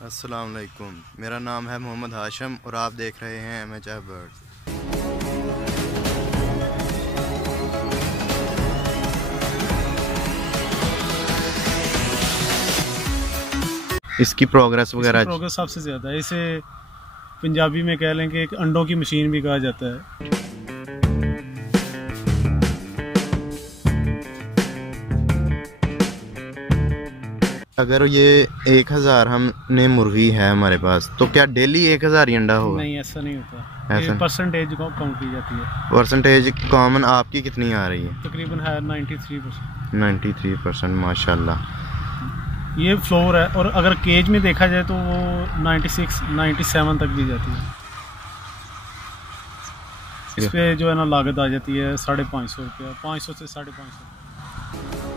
अस्सलाम वालेकुम। मेरा नाम है मोहम्मद हाशिम और आप देख रहे हैं MHF बर्ड्स। इसकी प्रोग्रेस वगैरह सबसे ज़्यादा है। इसे पंजाबी में कह लें कि एक अंडों की मशीन भी कहा जाता है। अगर ये 1000 हमने मुर्गी है हमारे पास, तो क्या डेली 1000 ही अंडा होगा? नहीं, ऐसा नहीं होता। ऐसा परसेंटेज काउंट की जाती है। परसेंटेज कॉमन आपकी कितनी आ रही है? तकरीबन है 93%। 93%, माशाल्लाह। ये फ्लोर है, और अगर केज में देखा जाए तो वो 96 97 तक भी जाती है। इस पे जो है ना लागत आ जाती है 550 रुपया, 500 से 550।